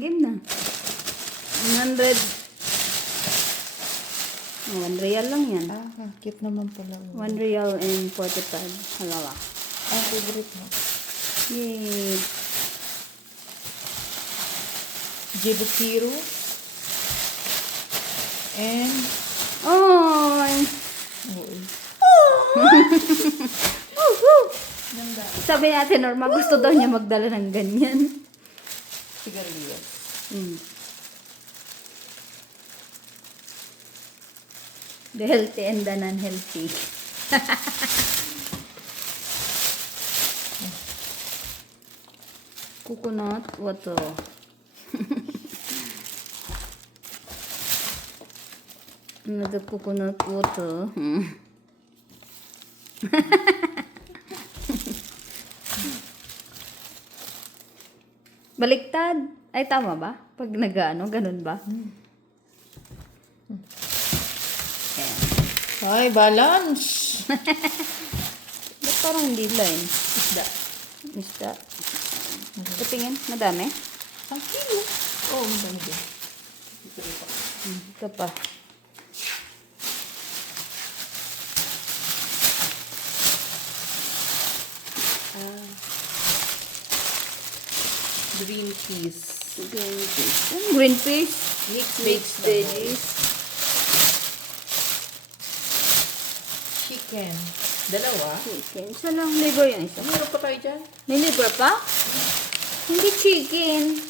Game na. 100. 1 real lang yan. Cute naman pala. 1 real and 45. Halala. Favorite mo. Yay. Jibukiro. And... Oy! Sabi natin, Norma, gusto daw niya magdala ng ganyan. Sigarilyo. The healthy and the non-healthy. Coconut water. Another coconut water. Baliktad. Ay, tama ba? Pag nag-ano, ganun ba? Ayan. Ay, balance! Ba't parang hindi line? Isda. Isda. Tingin, madami? Ang kilo. Oo, madami din. Ito pa. Green peas. Green fish. Green fish. Mixed veggies. Chicken. Dalawa. Chicken. Isa lang. Liver yung isa. Meron pa tayo dyan? May liver pa? Hindi chicken.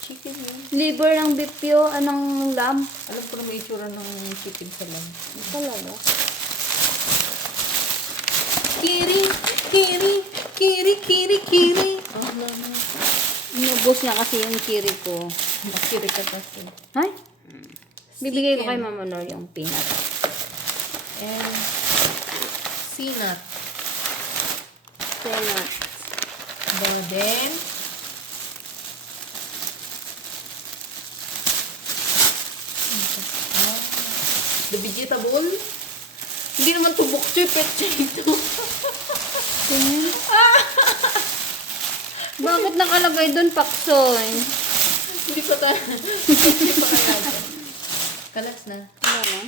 Chicken yun. Liver ng beef yun. Anong lamb? Alam ko na may itsura ng chicken sa lang. Talaga. Kiri! Kiri! Kiri! Kiri! Kiri! Oh, no. Inubos niya kasi yung kiri ko. Nakiri ka kasi. Ay? Bibigay ko Chicken. kay Mama Nor yung peanut. And peanut. Peanut. Then the vegetable. Hindi naman to bokchoy, petchay ito. Tingin. Bakit nakalagay doon paksoy? Hindi pa tayo. Hindi pa kaya. Kalas na. Wala na.